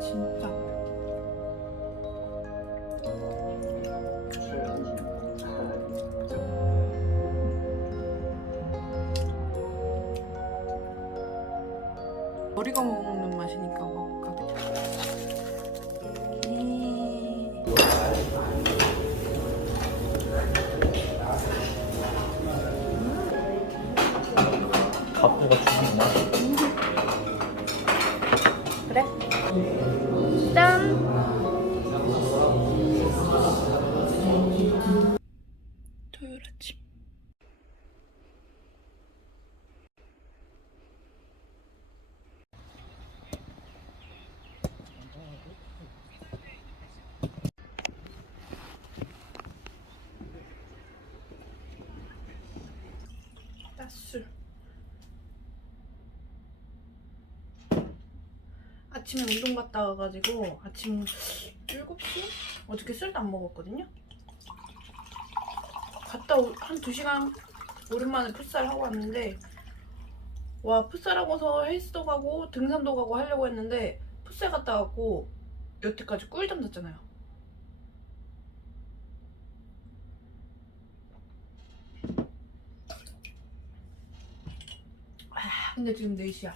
진짜. 아침에 운동 갔다 와가지고 아침 7시? 어저께 술도 안 먹었거든요? 갔다 오- 한 2시간 오랜만에 풋살 하고 왔는데 와 풋살 하고서 헬스도 가고 등산도 가고 하려고 했는데 풋살 갔다 왔고 여태까지 꿀잠 잤잖아요 아 근데 지금 4시야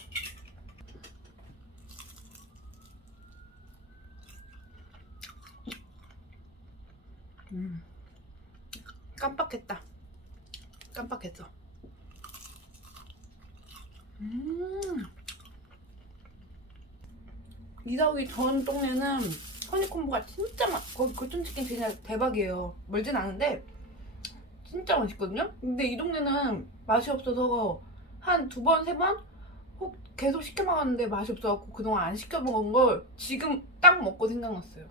음. 깜빡했다. 깜빡했어. 음. 이사오기 전 동네는 허니콤보가 진짜 맛, 거기 교촌치킨 진짜 대박이에요. 멀진 않은데 진짜 맛있거든요? 근데 이 동네는 맛이 없어서 한 두 번, 세 번? 혹 계속 시켜 먹었는데 맛이 없어갖고 그동안 안 시켜 먹은 걸 지금 딱 먹고 생각났어요.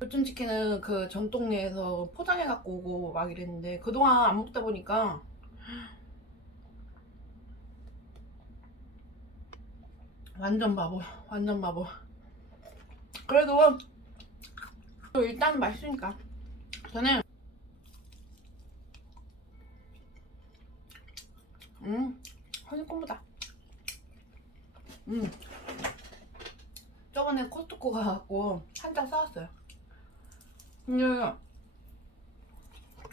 교촌치킨은 그 전 동네에서 포장해 갖고 오고 막 이랬는데 그동안 안 먹다 보니까 완전 바보 완전 바보. 그래도 일단 맛있으니까. 저는 음 허니콤보다. 음. 저번에 코스트코 가갖고 한장 사왔어요 근데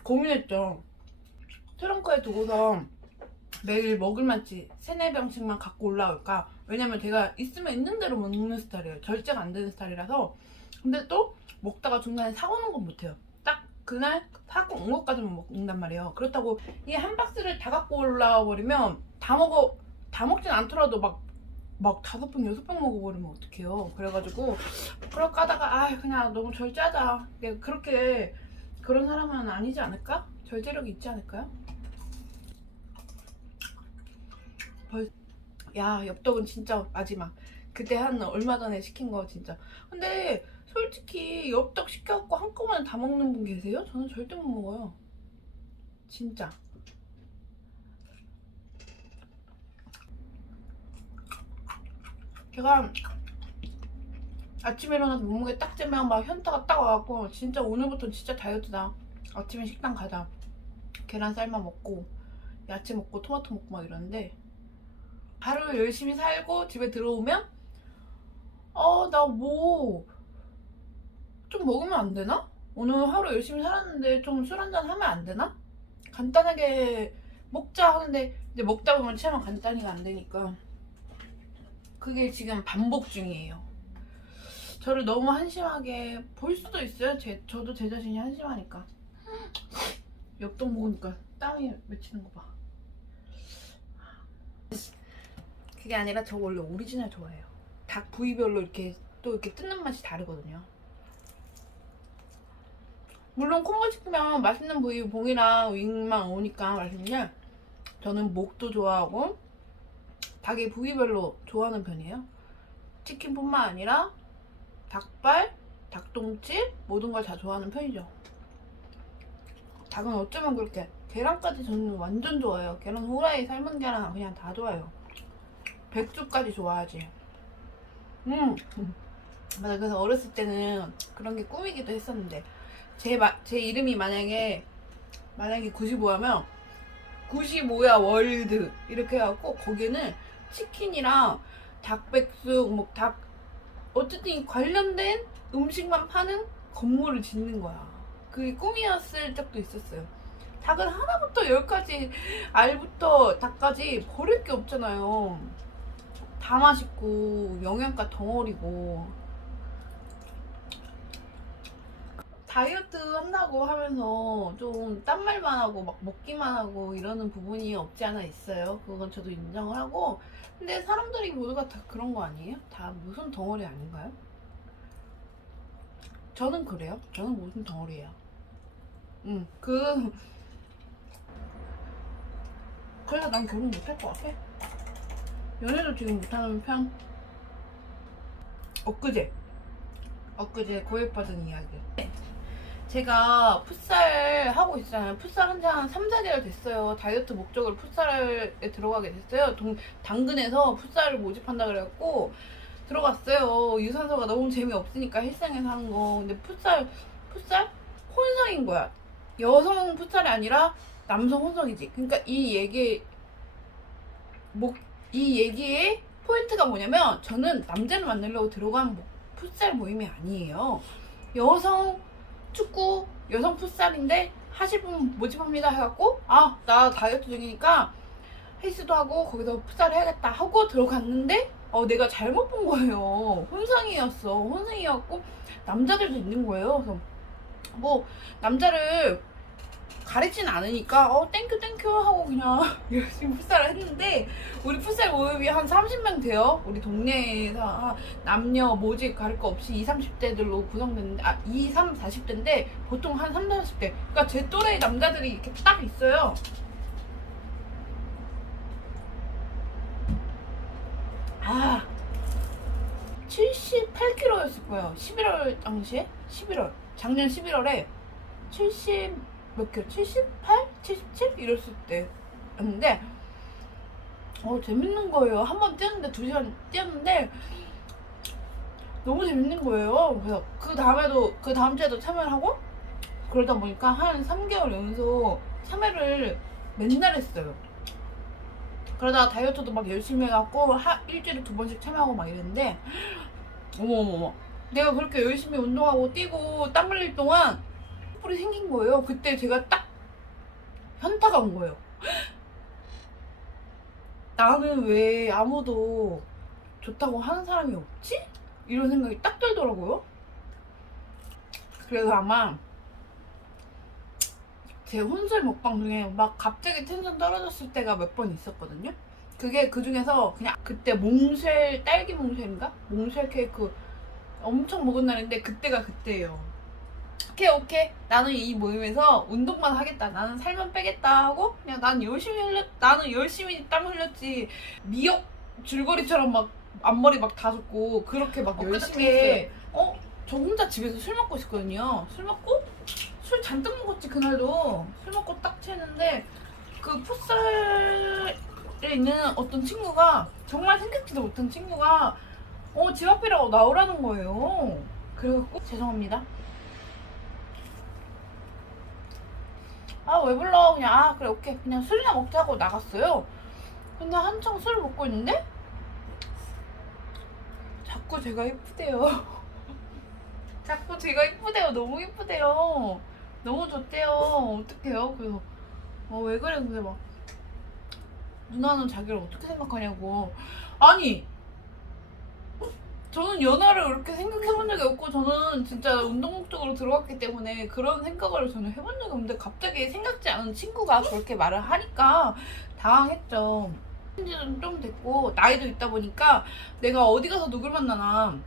고민했죠. 트렁크에 두고서 매일 먹을 만치 세네 병씩만 갖고 올라올까? 왜냐면 제가 있으면 있는 대로 먹는 스타일이에요. 절제가 안 되는 스타일이라서. 근데 또 먹다가 중간에 사오는 건 못해요. 딱 그날 사고 온 것까지만 먹는단 말이에요. 그렇다고 이 한 박스를 다 갖고 올라와 버리면 다 먹어 다 먹진 않더라도 막 막 다섯 병 여섯 병 먹어버리면 어떡해요. 그래가지고 그럴까 하다가 아 그냥 너무 절제하자. 이게 그렇게 그런 사람은 아니지 않을까? 절제력이 있지 않을까요? 벌... 야 엽떡은 진짜 마지막. 그때 한 얼마 전에 시킨 거 진짜. 근데 솔직히 엽떡 시켜갖고 한꺼번에 다 먹는 분 계세요? 저는 절대 못 먹어요. 진짜. 제가 아침에 일어나서 몸무게 딱 재면 막 현타가 딱 와갖고 진짜 오늘부터 진짜 다이어트다. 아침에 식당 가자. 계란 삶아 먹고 야채 먹고 토마토 먹고 막 이러는데 하루 열심히 살고 집에 들어오면 어 나 뭐 좀 먹으면 안 되나? 오늘 하루 열심히 살았는데 좀 술 한잔 하면 안 되나? 간단하게 먹자 하는데 이제 먹다 보면 차마 간단히가 안 되니까 그게 지금 반복 중이에요. 저를 너무 한심하게 볼 수도 있어요. 제, 저도 제 자신이 한심하니까. 엽떡 먹으니까 땀이 맺히는 거 봐. 그게 아니라 저 원래 오리지널 좋아해요. 닭 부위별로 이렇게 또 이렇게 뜯는 맛이 다르거든요. 물론 콩을 시키면 맛있는 부위 봉이랑 윙만 오니까 맛있는데 저는 목도 좋아하고 닭의 부위별로 좋아하는 편이에요. 치킨뿐만 아니라 닭발, 닭똥집 모든 걸 다 좋아하는 편이죠. 닭은 어쩌면 그렇게 계란까지 저는 완전 좋아해요. 계란 후라이, 삶은 계란 그냥 다 좋아해요. 백숙까지 좋아하지. 음, 맞아. 그래서 어렸을 때는 그런 게 꿈이기도 했었는데 제, 마, 제 이름이 만약에 만약에 95하면 95야 월드 이렇게 해갖고 거기는 치킨이랑 닭백숙, 뭐 닭 어쨌든 이 관련된 음식만 파는 건물을 짓는 거야. 그게 꿈이었을 적도 있었어요. 닭은 하나부터 열까지 알부터 닭까지 버릴 게 없잖아요. 다 맛있고 영양가 덩어리고 다이어트 한다고 하면서 좀 딴 말만 하고 막 먹기만 하고 이러는 부분이 없지 않아 있어요. 그건 저도 인정을 하고 근데 사람들이 모두가 다 그런 거 아니에요? 다 무슨 덩어리 아닌가요? 저는 그래요. 저는 무슨 덩어리예요. 응, 그 그래서 난 결혼 못할 것 같아. 연애도 지금 못하는 편. 엊그제 엊그제 고백받은 이야기. 제가 풋살 하고 있잖아요. 풋살 한 지한 3, 4개월 됐어요. 다이어트 목적으로 풋살에 들어가게 됐어요. 동, 당근에서 풋살을 모집한다 그래갖고 들어갔어요. 유산소가 너무 재미없으니까 헬스장에서 하는 거. 근데 풋살, 풋살? 혼성인 거야. 여성 풋살이 아니라 남성 혼성이지. 그러니까 이 얘기, 목, 이 얘기의 포인트가 뭐냐면 저는 남자를 만나려고 들어간 뭐- 풋살 모임이 아니에요. 여성 축구 여성 풋살인데 하실 분 모집합니다 해갖고 아 나 다이어트 중이니까 헬스도 하고 거기서 풋살 해야겠다 하고 들어갔는데 어 내가 잘못 본 거예요. 혼성이었어. 혼성이었고 남자들도 있는 거예요. 그래서 뭐 남자를 가리진 않으니까 어 땡큐 땡큐 하고 그냥 열심히 풋살을 했는데 우리 풋살 모임이 한 30명 돼요? 우리 동네에서 한 남녀 모집 가릴 거 없이 20, 30대들로 구성됐는데 아 2, 3, 40대인데 보통 한 3, 40대. 그러니까 제 또래 남자들이 이렇게 딱 있어요. 아 78kg였을 거예요. 11월 당시에? 11월. 작년 11월에 70 몇 킬로? 78? 77? 이랬을 때였는데 어 재밌는 거예요 한 번 뛰었는데 두 시간 뛰었는데 너무 재밌는 거예요. 그래서 그 다음에도 그 다음 주에도 참여를 하고 그러다 보니까 한 3개월 연속 참여를 맨날 했어요. 그러다가 다이어트도 막 열심히 해갖고 하, 일주일에 두 번씩 참여하고 막 이랬는데 어머어머 내가 그렇게 열심히 운동하고 뛰고 땀 흘릴 동안 뿔이 생긴 거예요. 그때 제가 딱 현타가 온 거예요. 나는 왜 아무도 좋다고 하는 사람이 없지? 이런 생각이 딱 들더라고요. 그래서 아마 제 혼술 먹방 중에 막 갑자기 텐션 떨어졌을 때가 몇 번 있었거든요. 그게 그 중에서 그냥 그때 몽쉘 딸기 몽쉘인가? 몽쉘 케이크 엄청 먹은 날인데 그때가 그때예요. 오케이 오케이. 나는 이 모임에서 운동만 하겠다. 나는 살만 빼겠다 하고 그냥 난 열심히 흘렸 나는 열심히 땀 흘렸지. 미역 줄거리처럼 막 앞머리 막다 줬고 그렇게 막 어, 열심히 그렇게 어? 저 혼자 집에서 술 먹고 있었거든요. 술 먹고 술 잔뜩 먹었지 그날도. 술 먹고 딱 채는데 그 풋살에 있는 어떤 친구가 정말 생각지도 못한 친구가 어 집 앞이라고 나오라는 거예요. 그래갖고 죄송합니다 아 왜 불러? 그냥 아 그래 오케이. 그냥 술이나 먹자 하고 나갔어요. 근데 한창 술을 먹고 있는데 자꾸 제가 이쁘대요. 자꾸 제가 이쁘대요. 너무 이쁘대요. 너무 좋대요. 어떡해요? 그래서 어 왜 그래? 근데 막 누나는 자기를 어떻게 생각하냐고. 아니 저는 연하를 그렇게 생각해본 적이 없고 저는 진짜 운동 목적으로 들어갔기 때문에 그런 생각을 저는 해본 적이 없는데 갑자기 생각지 않은 친구가 그렇게 말을 하니까 당황했죠. 지는 좀 됐고 나이도 있다 보니까 내가 어디 가서 누굴 만나나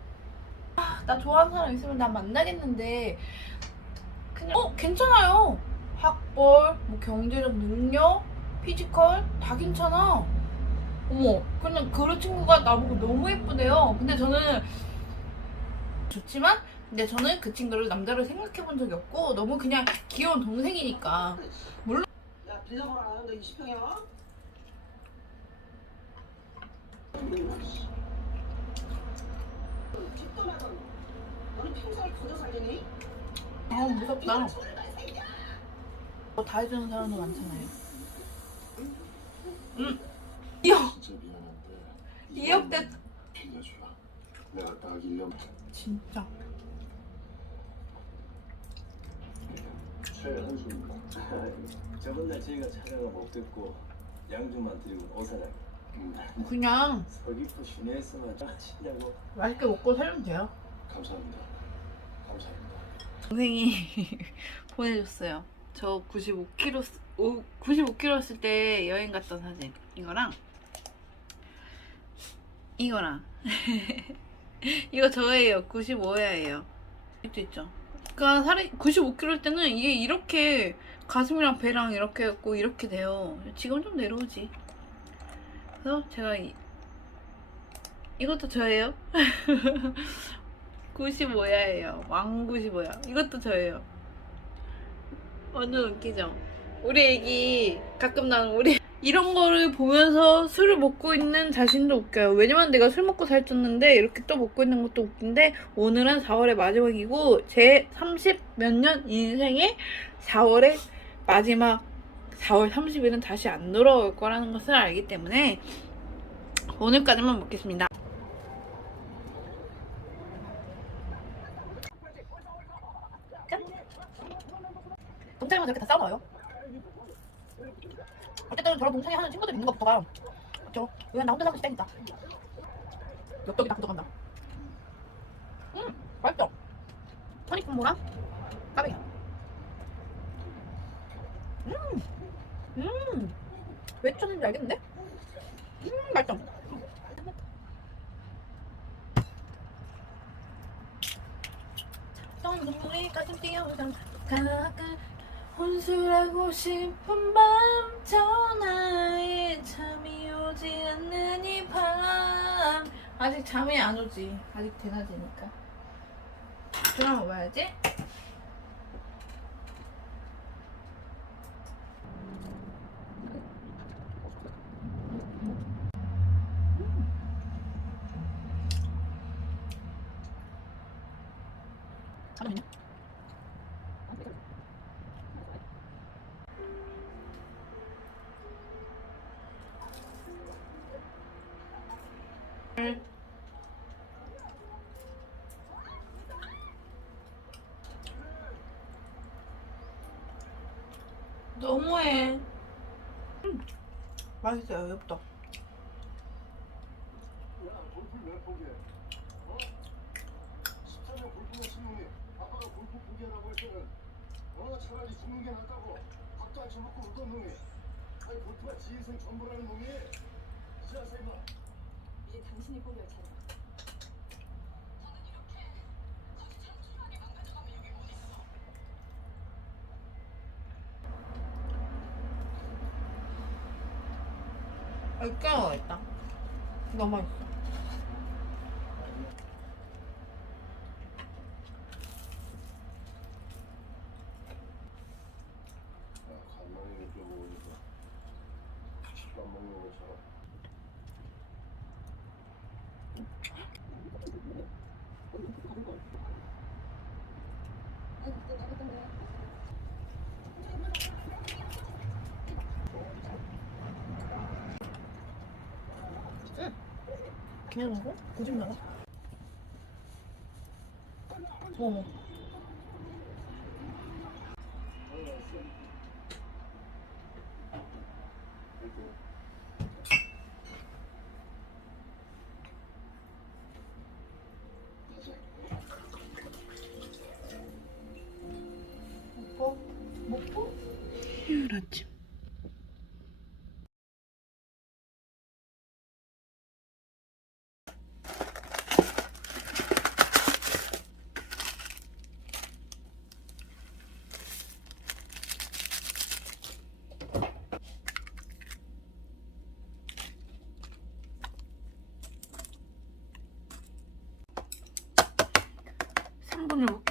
아, 나 좋아하는 사람 있으면 나 만나겠는데 그냥 어 괜찮아요. 학벌, 뭐 경제적 능력, 피지컬 다 괜찮아. 어머, 그냥 그런 친구가 나보고 너무 예쁘대요. 근데 저는 좋지만, 근데 저는 그 친구를 남자로 생각해 본 적이 없고, 너무 그냥 귀여운 동생이니까. 야 빌려봐라 너 20평이야? 집도 말고 너는 평생을 거저 살려니? 아, 무섭다. 뭐다 해주는 사람도 많잖아요. 음. 이야, 진짜 미안한데 이역대, 빌려주라 내가 딱 1년 진짜. 최한수입니다. 저번 날 저희가 촬영을 못 듣고 양주만 드리고 오사장 음, 그냥 서귀포 시내에서만 하시냐고 맛있게 먹고 살면 돼요. 감사합니다. 감사합니다. 동생이 보내줬어요. 저 95kg 95kg였을 때 여행 갔던 사진 이거랑 이거랑 이거 저예요. 95회예요. 이것도 있죠. 그러니까 살이 95kg 때는 이게 이렇게 가슴이랑 배랑 이렇게 했고 이렇게 돼요. 지금 좀 내려오지. 그래서 제가 이, 이것도 저예요. 95야예요. 왕 95야. 이것도 저예요. 완전 웃기죠? 우리 애기 가끔 나는 우리 이런 거를 보면서 술을 먹고 있는 자신도 웃겨요. 왜냐면 내가 술 먹고 살쪘는데 이렇게 또 먹고 있는 것도 웃긴데 오늘은 4월의 마지막이고 제 30 몇 년 인생의 4월의 마지막 4월 30일은 다시 안 돌아올 거라는 것을 알기 때문에 오늘까지만 먹겠습니다. 동창이면 저렇게 다 싸워요. 어쨌든 저런 동창이 하는 친구들 있는 것부터가 그쵸? 왜나 혼자 사기 시작이다. 엽떡이 다 들어간다. 음, 맛있어. 허니콤보랑 까베기. 음, 음, 왜 쳤는지 알겠는데? 음, 맛있어. 동물이 가슴 뛰어오던 가끔 혼술하고 싶은 밤 아직 잠이 안 오지. 아직 대낮이니까. 드라마 봐야지 잠깐만요 너무해. 음, 맛있어요, 엽떡. 야, 골프 왜 포기해? 어? 14년 골프만 친 놈이 아빠가 골프 포기하라고 할 때는 어 차라리 죽는 게 낫다고 밥도 안 처먹고 울던 놈이 아니 골프가 지 인생 전부라는 놈이 지하세 임마 이제 당신이 포기할 차례야. 아, 이거 맛있다. 너무 맛있어. 야, 간만에 느껴보니까 밥 먹는 것처럼 그냥 먹어? 거짓말. 어머.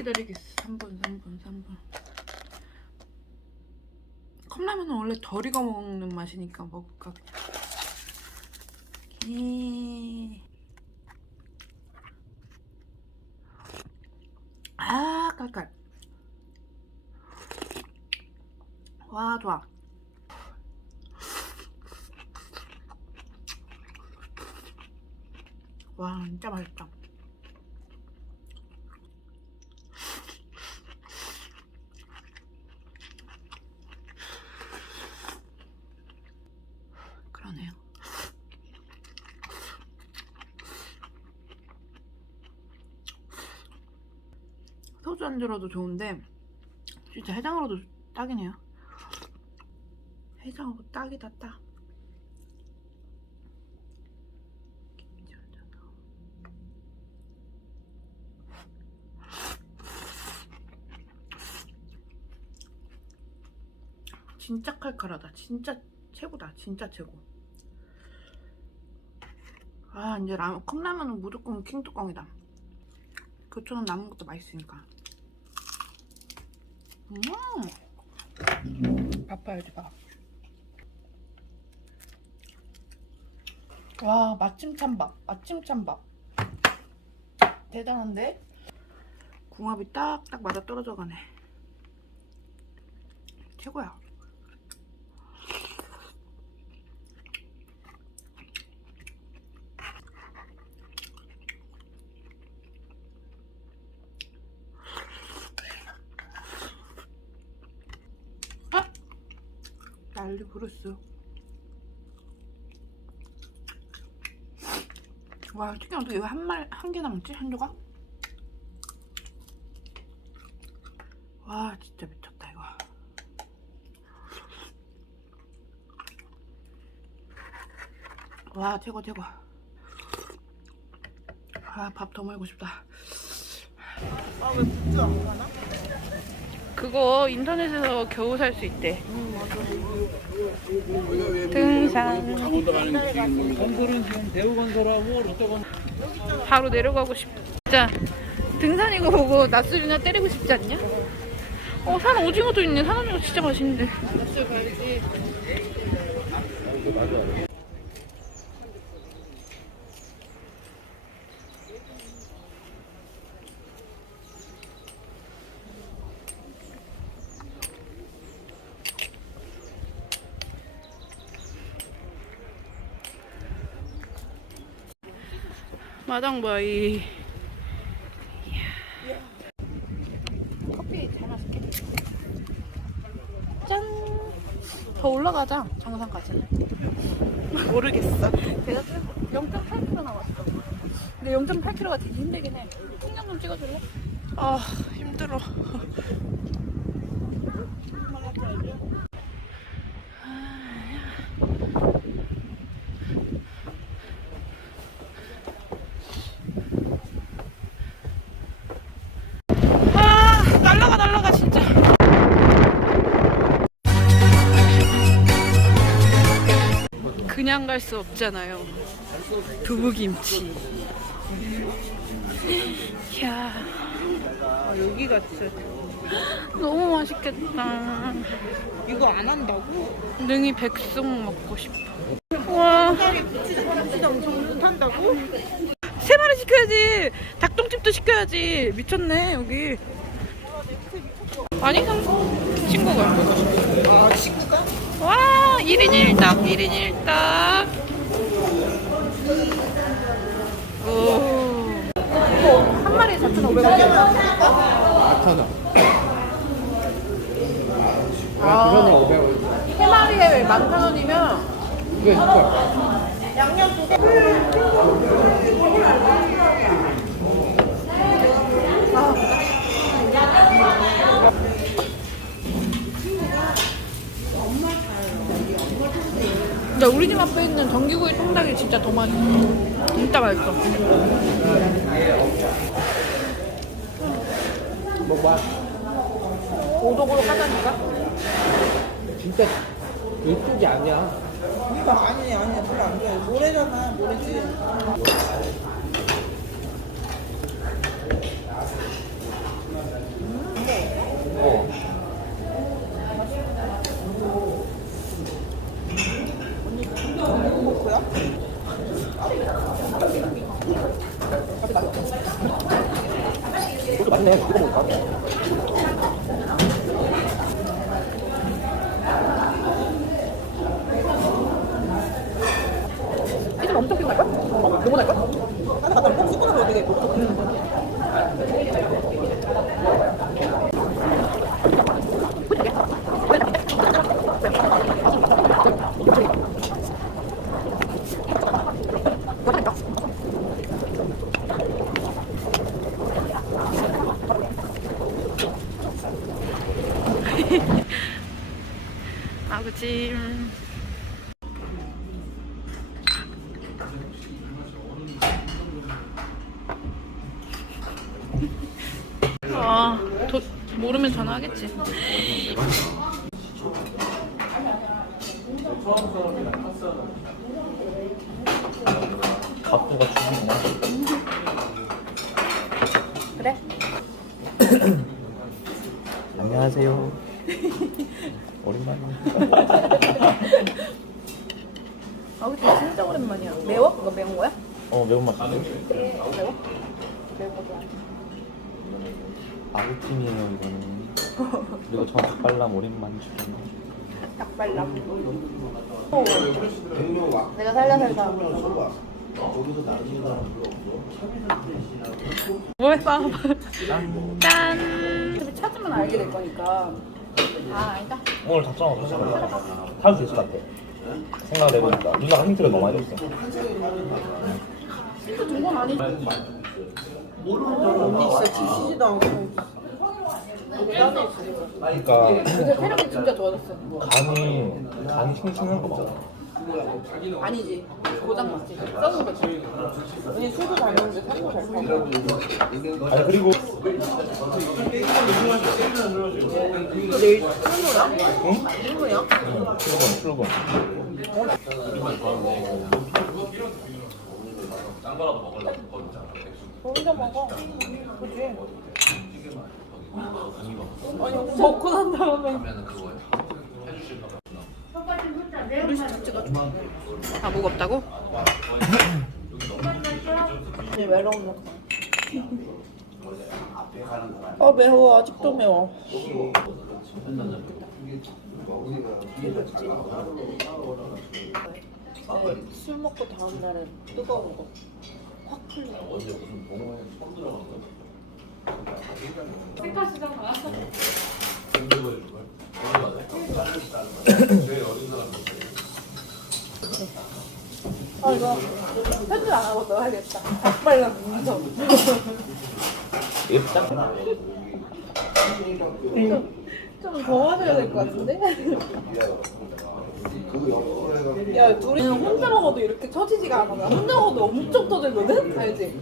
기다리겠어. 3분, 3분, 3분. 컵라면은 원래 덜 익어 먹는 맛이니까 먹을까 그냥. 예. 아 깔깔. 와 좋아. 와 진짜 맛있다. 소주 안주로도 좋은데 진짜 해장으로도 딱이네요. 해장하고 딱이다 딱. 진짜 칼칼하다. 진짜 최고다. 진짜 최고. 아 이제 라면 컵라면은 무조건 킹뚜껑이다. 교촌은 남은 것도 맛있으니까. 음. 밥 봐야지 밥. 와 마침 찬밥. 마침 찬밥. 대단한데? 궁합이 딱딱 맞아 떨어져 가네. 최고야. 난리 부르스. 와, 특이한 어떻게 한 말, 한개 남았지? 한 조각? 와, 진짜 미쳤다, 이거. 와, 최고, 최고. 아, 밥 더 먹고 싶다. 그거 인터넷에서 겨우 살 수 있대. 등산. 건설은 지금 대우건설하고 롯데건설 바로 내려가고 싶. 진짜 등산 이거 보고 낮술이나 때리고 싶지 않냐? 어, 산 오징어도 있네. 산 오징어 진짜 맛있는데. 낮술 가야지. 마당바위. 커피 잘 마실게. 짠. 더 올라가자 정상까지. 모르겠어. 내가 0.8km 남았어. 근데 0.8km가 되게 힘들긴 해. 풍경 좀 찍어줄래? 아 힘들어. 그냥 갈 수 없잖아요. 두부김치. 야 여기가 진짜 너무 맛있겠다. 이거 안 한다고? 능이 백숙 먹고 싶어. 와, 진짜 엄청 못한다고? 세 마리 시켜야지. 닭똥집도 시켜야지. 미쳤네 여기. 아니 형 친구가. 아 친구가? 와, 1인 1닭, 1인 1닭. 오. 이거 한 마리에 4,500원이야. 아타나 아, 그거는 500원 세 마리에 11,000원이면 이거 진짜 근데 우리 집 앞에 있는 전기구이 통닭이 진짜 더 맛있어. 진짜 맛있어. 먹어봐 오독오독 하다니까? 진짜 이쪽이 아니야 이거 아니야 아니야 별로 안 좋아해 모래잖아 모래지 먹을까? 이집 엄청 갈걸? 어? 너무 날걸? 하나 갖다 꼭 씹어서 어떻게 모르면 전화하겠지. 밥도가 죽이구나. 그래? 안녕하세요. 오랜만이야. 아, 근데 진짜 오랜만이야. 매워? 이거 매운 거야? 어 매운맛 있어. 매워? 매운 거 좋아해. 아구찜이에요 이거는. 그리고 저 닭발람 오랜만에 주네. 닭발람. 오. 내가 살다 살다. 뭐 해봐. 짠. 찾으면 알게 될 거니까. 아, 아니다. 오늘 답장하고 있어. 타도 될것 같아. 생각을 해보니까 누나가 힌트를 너무 많이 줬어. 진짜 준건 아니지. 진짜 지치지도 않고. 그러니까 체력이 진짜 좋아졌어. 간이 간이 싱싱한 거 봐. 아니지. 고장 났지. 썩은 거지. 언니 술도 잘 먹는데 살도 잘 먹어. 아니 그리고 또 내일 출근이야? 응? 출근이야? 응, 출근 출근. 혼자 먹어. 그지? 먹고 난 다음에. 아 무겁다고? 언니 외로운 거. 아 매워 아직도 매워. 네, 술 먹고 다음 날은 뜨거운 거. 확 풀려. 아 이거 편집 안 하고 넣어야겠다. 닭발랑 문서. 예쁘다. 좀더 하셔야 될 것 같은데? 야 둘이 혼자 먹어도 이렇게 터지지가 않아. 나 혼자 먹어도 엄청 터지거든? 알지?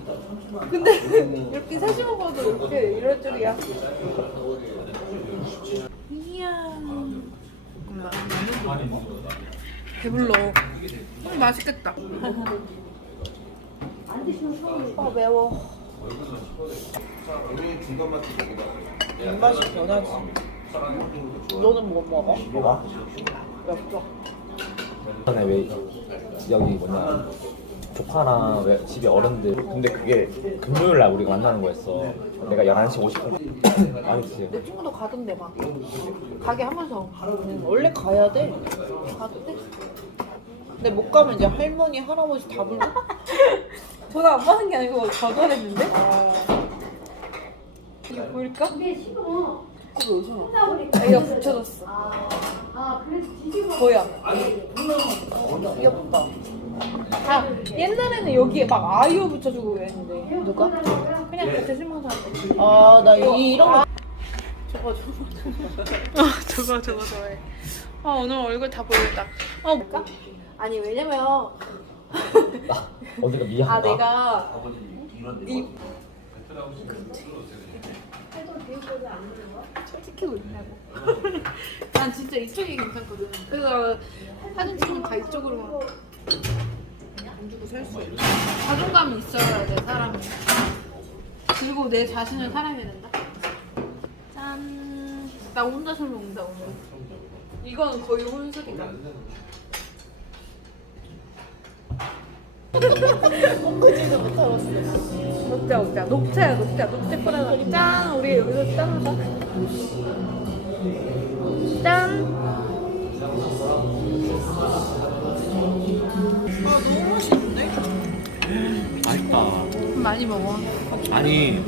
근데 이렇게 셋이 먹어도 이렇게 이럴 줄이야. 이야. 배불러. 어, 맛있겠다. 아 매워. 입맛이 변하지. 너는 뭐 먹어? 뭐가? 전에 왜 여기 뭐냐 조카랑 왜 집에 어른들 근데 그게 금요일 날 우리가 만나는 거였어 내가 11시 50분 아니지 내 친구도 가던데 막. 가게 하면서. 응, 원래 가야 돼. 가도 돼? 근데 못 가면 이제 할머니 할아버지 다 불러. 전화 안 받은 게 아니고 거절했는데? 아, 이거 보일까? 그거 요즘 애가 붙여줬어. 보여. 귀엽다. 아, 옛날에는 여기에 막 아이오 붙여주고 그랬는데. 누가? 그냥 겉에 실망사한테. 아, 나 이, 이런 거. 저거, 저거. 어, 저거, 저거 좋아해. 아, 오늘 얼굴 다 보였다. 어, 뭘까? 아니, 왜냐면. 어디가 미안하다 아, 내가. 이. 솔직히 웃냐고. 난 진짜 이쪽이 괜찮거든. 그래서 사진 찍으면 다 이쪽으로만. 안 주고 살수 없어. 자존감이 있어야 돼, 사람이. 그리고 내 자신을 사랑해야 된다. 짠. 나 혼자 술 먹는다, 오늘. 이건 거의 혼술이다. 엉거지도 못 참았어. 녹자, 녹자. 녹차야, 녹차. 녹차 뿌려서. 짠! 우리 여기서 짠하자. 짠! 아, 너무 맛있는데? 맛있다 많이 먹어. 아니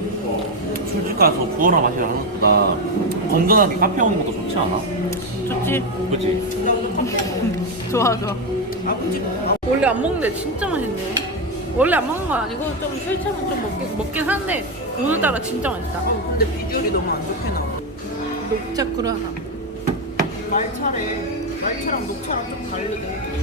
술집 가서 부어라 마시라 하는 것보다 건전하게 카페 오는 것도 좋지 않아? 좋지? 그치? 좋아, 좋아. 원래 안 먹는데 진짜 맛있네. 원래 안 먹는 건 아니고 좀 술차는 좀 먹긴, 먹긴 하는데 오늘따라 진짜 맛있다. 근데 비주얼이 너무 안 좋게 나와. 녹차 크루아상. 말차래 말차랑 녹차랑 좀 다르대.